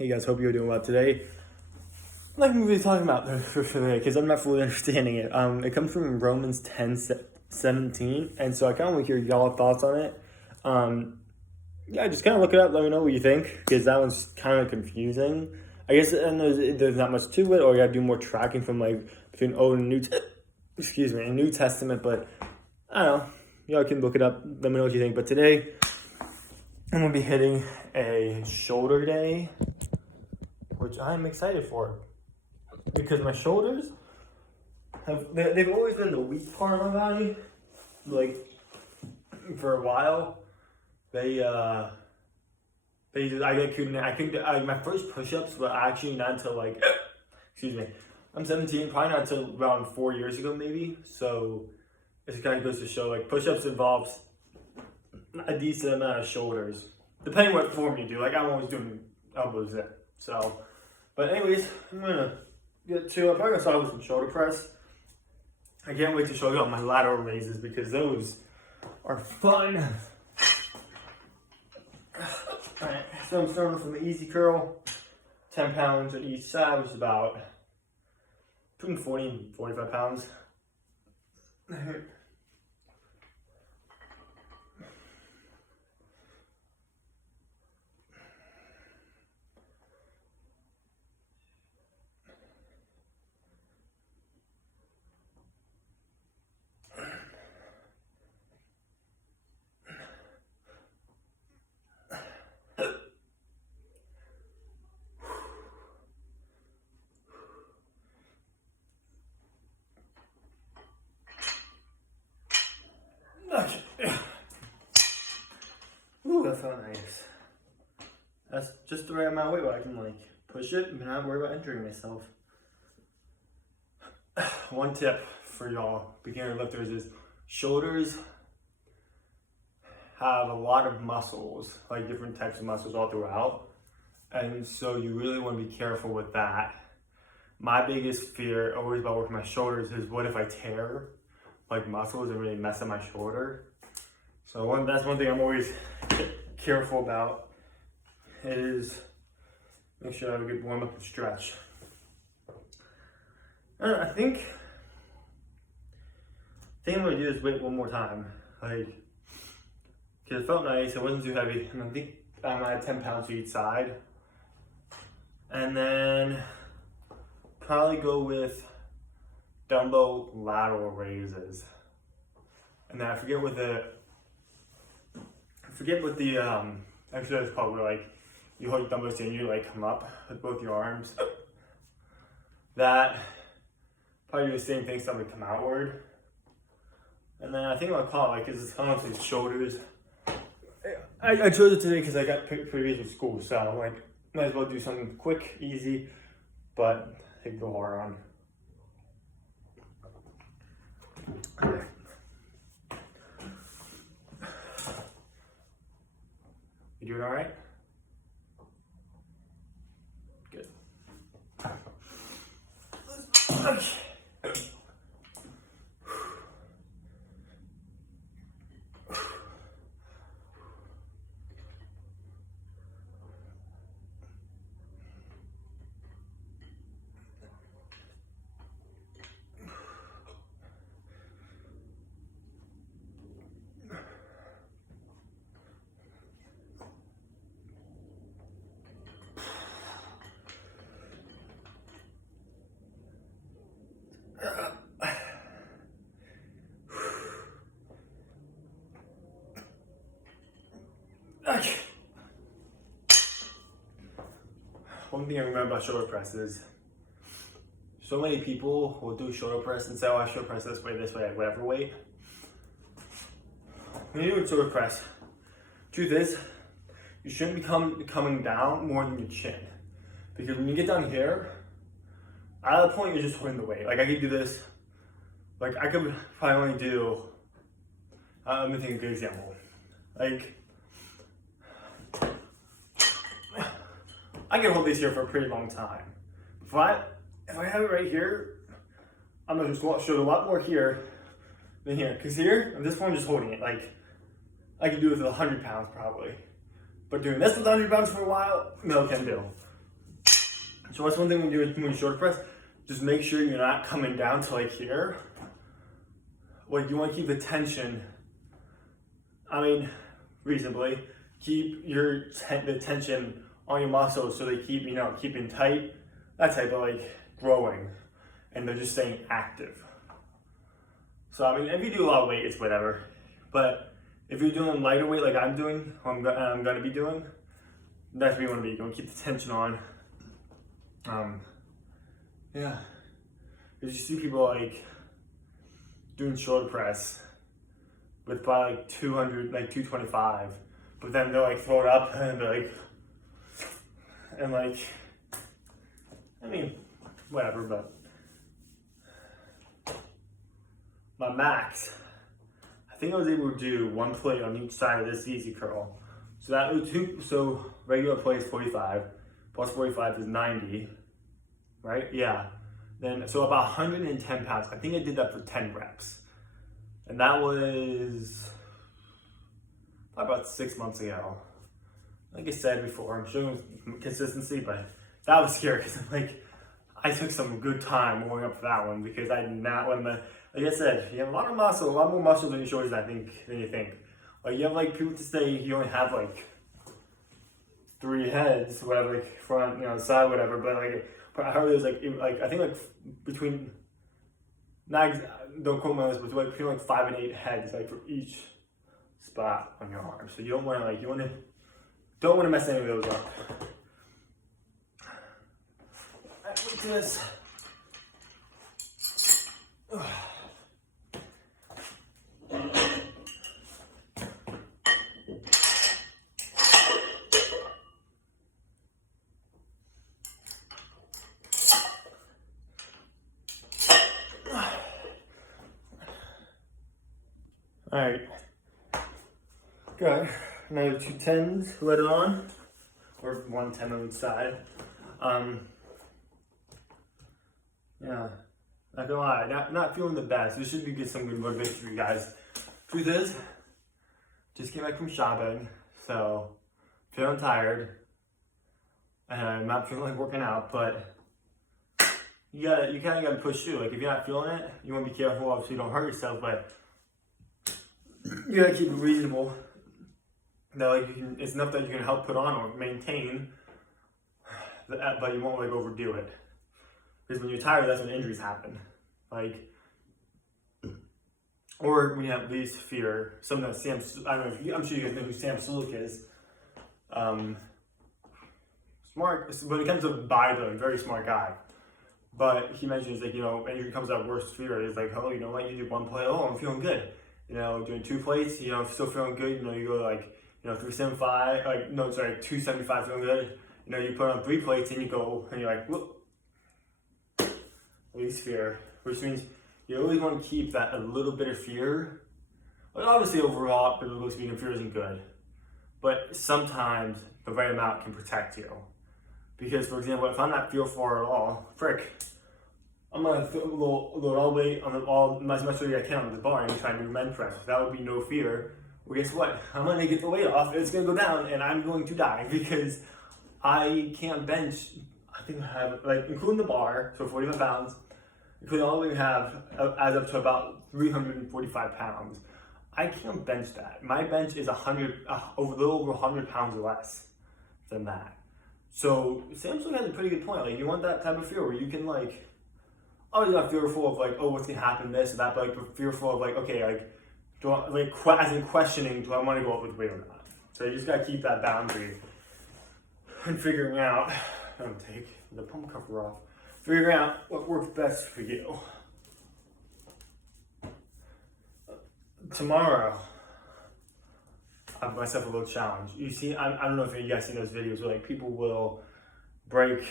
Hey guys, hope you're doing well today. I'm not going to be talking about the scripture today because I'm not fully understanding it. It comes from Romans 10:17, and so I kind of want to hear y'all thoughts on it. Yeah, just kind of look it up. Let me know what you think because that one's kind of confusing. I guess and there's not much to it, or you got to do more tracking from like between Old and New. And New Testament, but I don't know. Y'all can look it up. Let me know what you think. But today, I'm gonna be hitting a shoulder day, which I'm excited for because my shoulders they've always been the weak part of my body. Like for a while, I couldn't my first push-ups were actually not until like excuse me. I'm 17, probably not until around 4 years ago maybe. So it kind of goes to show like push-ups involves a decent amount of shoulders, depending what form you do. Like I'm always doing elbows there. So, but anyways, I'm gonna get to. I'm probably gonna start with some shoulder press. I can't wait to show you all my lateral raises because those are fun. Alright, so I'm starting from the easy curl, 10 pounds on each side, which is about between 40 and 45 pounds. Okay. Ooh, that felt nice. That's just the right amount of weight where I can like push it and not worry about injuring myself. One tip for y'all beginner lifters is shoulders have a lot of muscles, like different types of muscles all throughout. And so you really want to be careful with that. My biggest fear always about working my shoulders is what if I tear like muscles and really mess up my shoulder. So that's one thing I'm always careful about is make sure I have a good warm up and stretch. I think I'm gonna do this weight one more time, like because it felt nice. It wasn't too heavy, and I think I'm at 10 pounds to each side, and then probably go with dumbbell lateral raises. And then I forget what the exercise is called, where like you hold your dumbbells and you like come up with both your arms. That probably do the same thing, so I'm gonna come outward. And then I think I'll call it like because it's honestly shoulders. I chose it today because I got pretty busy with school, so I'm like might as well do something quick, easy, but take the hard on. You doing all right? Good. Okay. Okay. One thing I remember about shoulder press is so many people will do shoulder press and say, oh, I shoulder press this way, whatever weight. When you do a shoulder press, truth is, you shouldn't be coming down more than your chin. Because when you get down here, at that point you're just holding the weight. Like I could do this, like I could probably only do, let me think of a good example. Like, I can hold these here for a pretty long time. If I have it right here, I'm gonna just show a lot more here than here. Cause here, at this point I'm just holding it. Like, I could do it with 100 pounds probably. But doing this with 100 pounds for a while, no can do. So that's one thing when you're doing shoulder press. Just make sure you're not coming down to like here. Like you want to keep the tension. I mean, reasonably keep the tension on your muscles so they keep keeping tight. That type of like growing, and they're just staying active. So I mean, if you do a lot of weight, it's whatever. But if you're doing lighter weight like I'm doing, I'm gonna be doing, that's where you want to be. You want to keep the tension on. Yeah. Because you see people like doing shoulder press with probably like 200, like 225, but then they'll like throw it up and they're like, I mean, whatever, but my max, I think I was able to do one plate on each side of this easy curl. So that was so regular plate is 45, plus 45 is 90, right? Yeah. Then, so about 110 pounds. I think I did that for 10 reps. And that was about 6 months ago. Like I said before, I'm showing consistency, but that was scary because I took some good time warming up for that one because I did not want to, like I said, you have a lot of muscle, a lot more muscle in your shoulders than you think. Like you have like people to say you only have like 3 heads, whatever, like front, side, whatever, but I heard there's like I think like between, don't quote me on this, but like between like 5 and 8 heads like for each spot on your arm. So you don't want to don't want to mess any of those up. Alright, look at this. Alright, good. Another 2 10s later on, or 1 10 on each side. Yeah, not gonna lie, not feeling the best. This should be some good motivation for you guys. Truth is, just came back from shopping, so feeling tired, and I'm not feeling like working out, but you kind of gotta push through. Like if you're not feeling it, you want to be careful, obviously you don't hurt yourself, but you gotta keep it reasonable. That it's enough that you can help put on or maintain, but you won't overdo it. Because when you're tired, that's when injuries happen. Or when you have least fear. Something that I don't know if I'm sure you guys know who Sam Sulek is. Smart when it comes to bodybuilding, very smart guy. But he mentions injury comes out worst fear. It's like, oh, you know what? You did 1 plate. Oh, I'm feeling good. Doing 2 plates, still feeling good. You go 375, 275, feeling good. You put on 3 plates and you go, and you're like, whoop. Least fear, which means you always want to keep that a little bit of fear. But obviously, overall, a little bit of fear isn't good. But sometimes the right amount can protect you. Because, for example, if I'm not fearful at all, I'm gonna load all weight on as much weight I can on the bar and try to do bench press. That would be no fear. Well, guess what? I'm gonna get the weight off. It's gonna go down, and I'm going to die because I can't bench. I think I have including the bar, so 45 pounds. Including all we have adds up to about 345 pounds. I can't bench that. My bench is a little over 100 pounds less than that. So Samsung has a pretty good point. You want that type of fear where you can you're not fearful of oh, what's gonna happen, this or that, but fearful of okay, do I, as in questioning, do I want to go up with weight or not? So you just gotta keep that boundary and figuring out. I'm gonna take the pump cover off. Figuring out what works best for you. Tomorrow, I have myself a little challenge. You see, I don't know if you guys seen those videos where people will break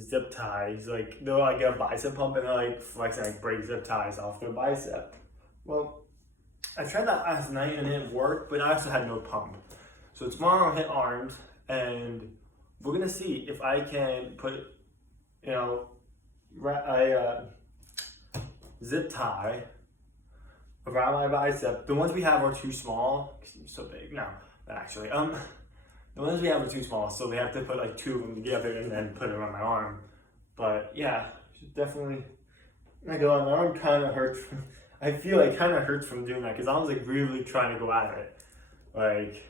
zip ties. They'll get a bicep pump and they're flexing, break zip ties off their bicep. Well, I tried that last night and it didn't work, but I also had no pump. So tomorrow I'll hit arms and we're gonna see if I can put, a zip tie around my bicep. The ones we have are too small. So big. No, actually, the ones we have are too small, so we have to put 2 of them together and then put it on my arm. But yeah, definitely. Like, my arm kind of hurts. I feel like kind of hurts from doing that because I was like really trying to go at it. Like,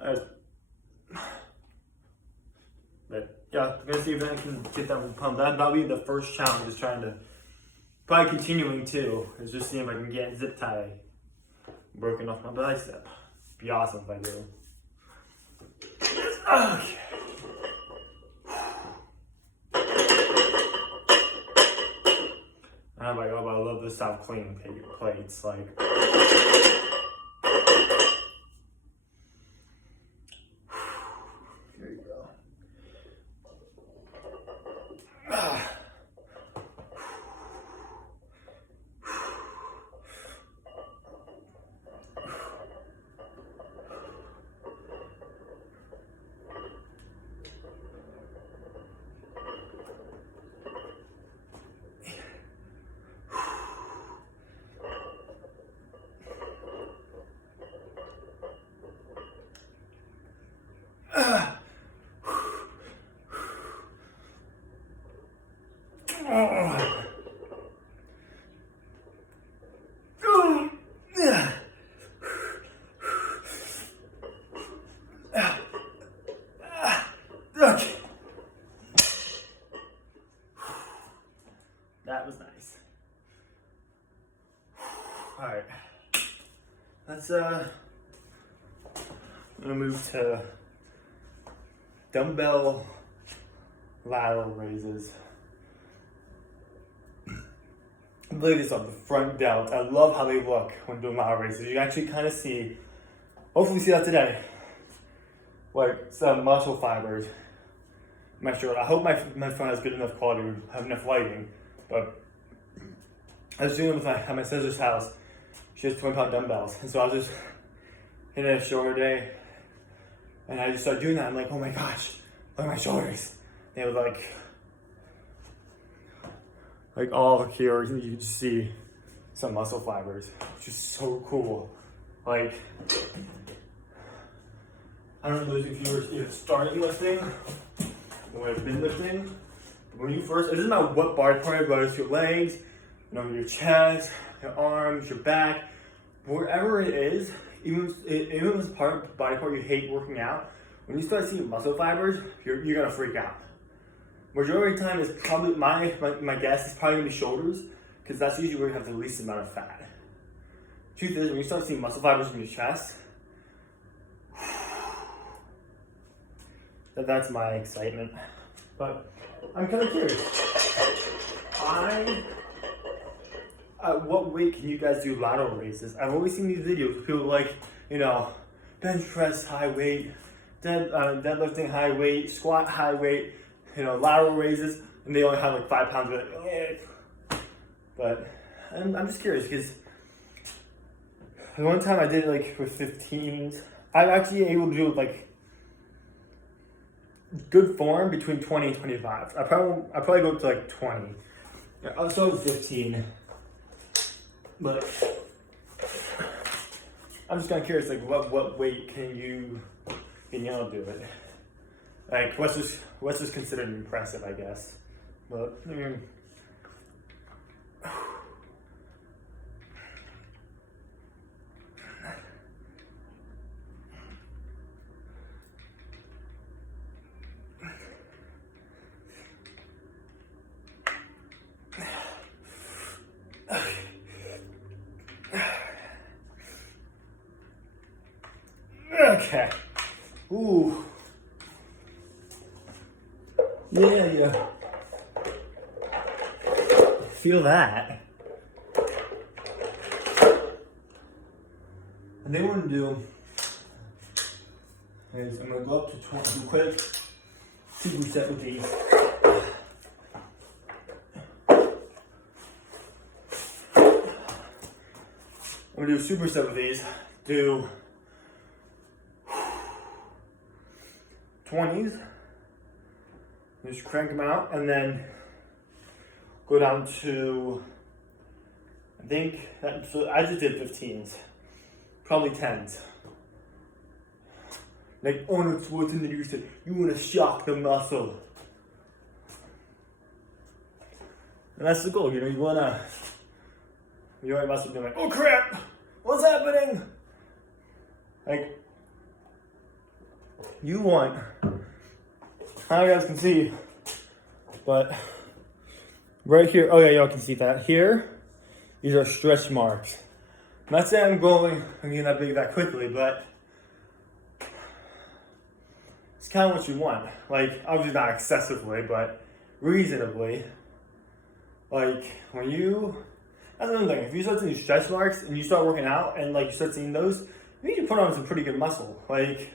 I was, but yeah, I'm gonna see if I can get that pumped. That'll be the first challenge. Is trying to probably continuing too. Is just seeing if I can get zip tie broken off my bicep. Be awesome if I do. Okay. I'm like, oh, I love this style of cleaning plates. Like, here you go. Okay. That was nice. Alright. Let's I'm gonna move to dumbbell lateral raises. I believe this on the front delt. I love how they look when doing lateral raises. You can actually kind of see, hopefully see that today, like some muscle fibers. I'm not sure. I hope my phone has good enough quality, have enough lighting, but I was doing it with at my sister's house. She has 20-pound dumbbells, and so I was just in a shoulder day, and I just started doing that. I'm like, oh my gosh, look at my shoulders. They were like all here, you can just see some muscle fibers, which is so cool. Like, I don't know if you're starting lifting or have been lifting. When you first, it doesn't matter what body part, whether it's your legs, your chest, your arms, your back, wherever it is, even if it's body part you hate working out, when you start seeing muscle fibers, you're gonna freak out. Majority of the time is probably, my guess is probably gonna be shoulders, because that's usually where you have the least amount of fat. Truth is, when you start seeing muscle fibers in your chest, that's my excitement. But I'm kind of curious. At what weight can you guys do lateral raises? I've always seen these videos of people like, bench press high weight, deadlifting high weight, squat high weight, lateral raises, and they only have like 5 pounds of it. But I'm just curious because the one time I did it like with 15s, I'm actually able to do it like good form between 20 and 25. I probably go up to like 20. I'll start with 15. But I'm just kind of curious, like what weight can you do it? Like what's just considered impressive, I guess. But okay. Ooh. Yeah. Feel that. And then what I'm gonna do is I'm gonna go up to 20 real quick. Superset with these. I'm gonna do a superset with these. Do 20s. Just crank them out and then go down to, so I just did 15s, probably 10s. Like Arnold Schwarzenegger said, you want to shock the muscle. And that's the goal, you know, you must have been like, oh crap, what's happening? Like, you want, I don't know if you guys can see, but right here, oh yeah, y'all can see that. Here, these are stretch marks. I'm not saying I'm getting that big that quickly, but it's kind of what you want. Like, obviously not excessively, but reasonably. Like, that's another thing. If you start seeing stretch marks and you start working out and like you start seeing those, you need to put on some pretty good muscle. Like,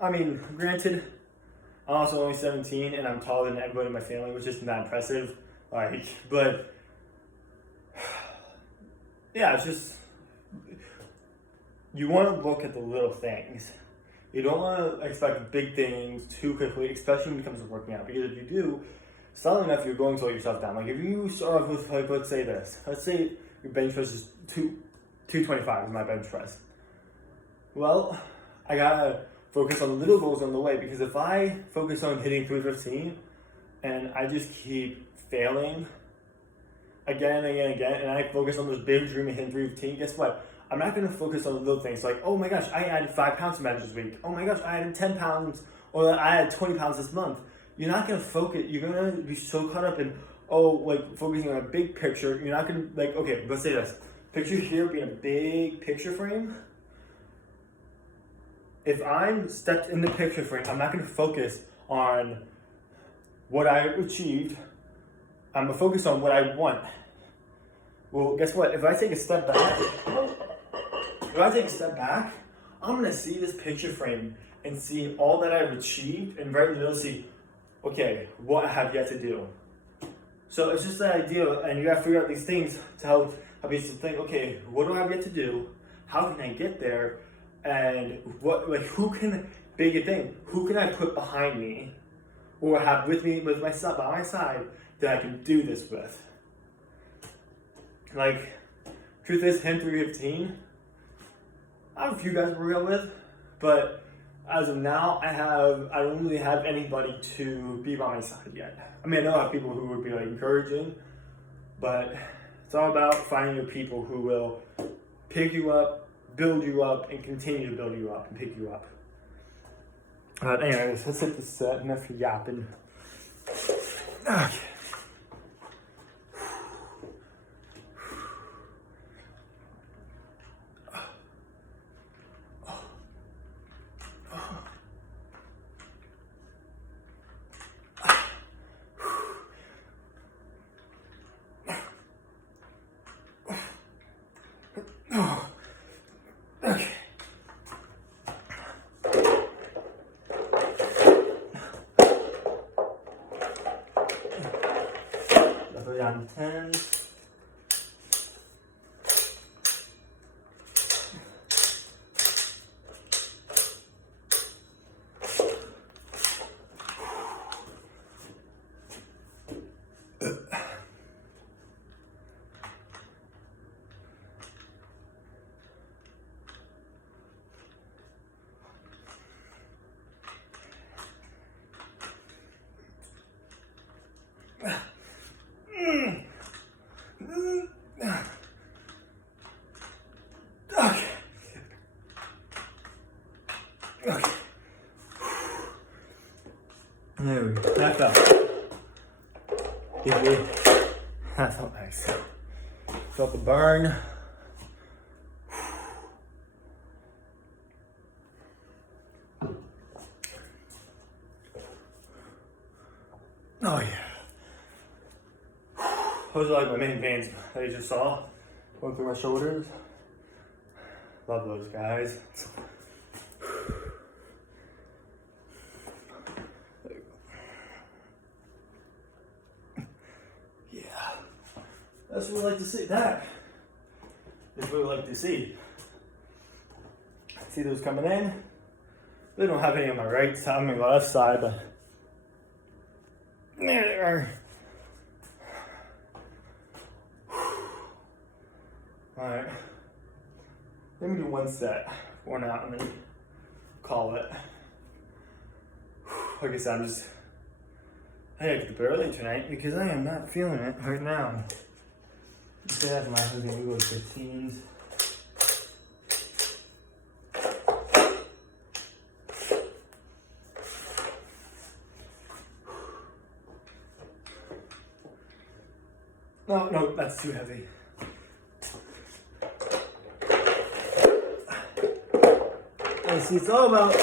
I mean, granted, I'm also only 17 and I'm taller than everybody in my family, which isn't that impressive. Like, but yeah, it's just, you want to look at the little things. You don't want to expect big things too quickly, especially when it comes to working out. Because if you do, suddenly enough, you're going to slow yourself down. Like if you start off with, like, let's say your bench press is 225 is my bench press. Well, I gotta focus on little goals on the way, because if I focus on hitting 315 and I just keep failing again and again and again, and I focus on those big dream of hitting 315, guess what? I'm not going to focus on the little things like, oh my gosh, I added 5 pounds to bench this week. Oh my gosh, I added 10 pounds, or I added 20 pounds this month. You're not going to focus. You're going to be so caught up in, focusing on a big picture. You're not going to, okay, let's say this. Picture here being a big picture frame. If I'm stepped in the picture frame, I'm not going to focus on what I achieved. I'm going to focus on what I want. Well, guess what? If I take a step back, I'm going to see this picture frame and see all that I've achieved, and very little see, okay, what I have yet to do. So it's just that idea, and you got to figure out these things to help you to think, okay, what do I have yet to do? How can I get there? And who can be a thing? Who can I put behind me, or have with me, by my side, that I can do this with? Like, truth is, him 315, I have a few guys to work out with, but as of now, I don't really have anybody to be by my side yet. I mean, I know I have people who would be like encouraging, but it's all about finding your people who will pick you up, build you up, and continue to build you up and pick you up. Anyways, let's hit this set. Enough yapping. Okay. Okay. Go down to 10. Okay. There we go. That felt nice. Felt the burn. Oh yeah. Those are like my main veins that you just saw going through my shoulders. Love those guys. That's what we like to see. That is what we like to see. See those coming in? They don't have any on my right side, on my left side, but there they are. Alright. Let me do one set, one out, and then call it. Like I said, I'm just I gotta get to bed early tonight because I am not feeling it right now. Instead of my husband, we go to 15s. No, that's too heavy. And see, it's all about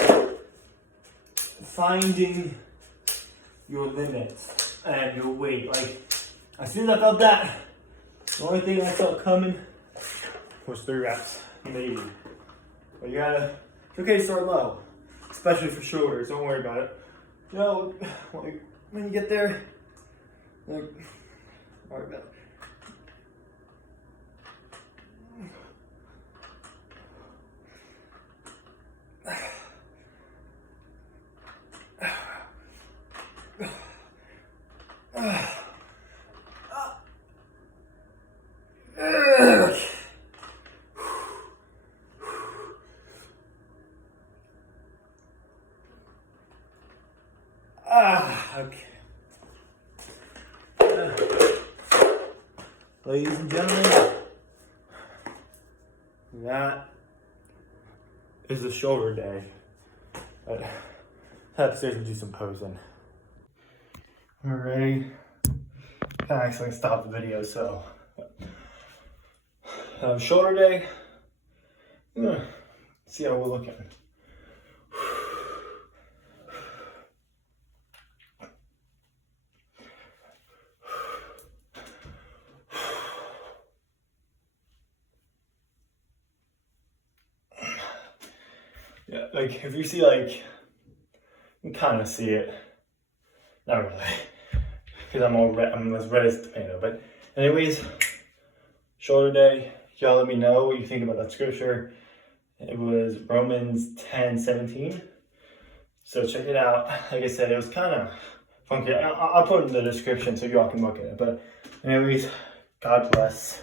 finding your limits and your weight. Like, as soon as I felt that, the only thing I felt coming was 3 reps, maybe. But you gotta, it's okay to start low, especially for shoulders. Don't worry about it. You know, like, when you get there, like, don't worry about it. Okay. Ladies and gentlemen, that is the shoulder day. I have to do some posing. Alright. I actually stopped the video, so shoulder day. See how we're looking. Yeah, like if you see, like, you kind of see it. Not really, because I'm all red. I'm as red as a tomato. But anyways, shoulder day. Y'all let me know what you think about that scripture. It was Romans 10:17. So check it out. Like I said, it was kind of funky. I'll put it in the description so y'all can look at it. But anyways, God bless.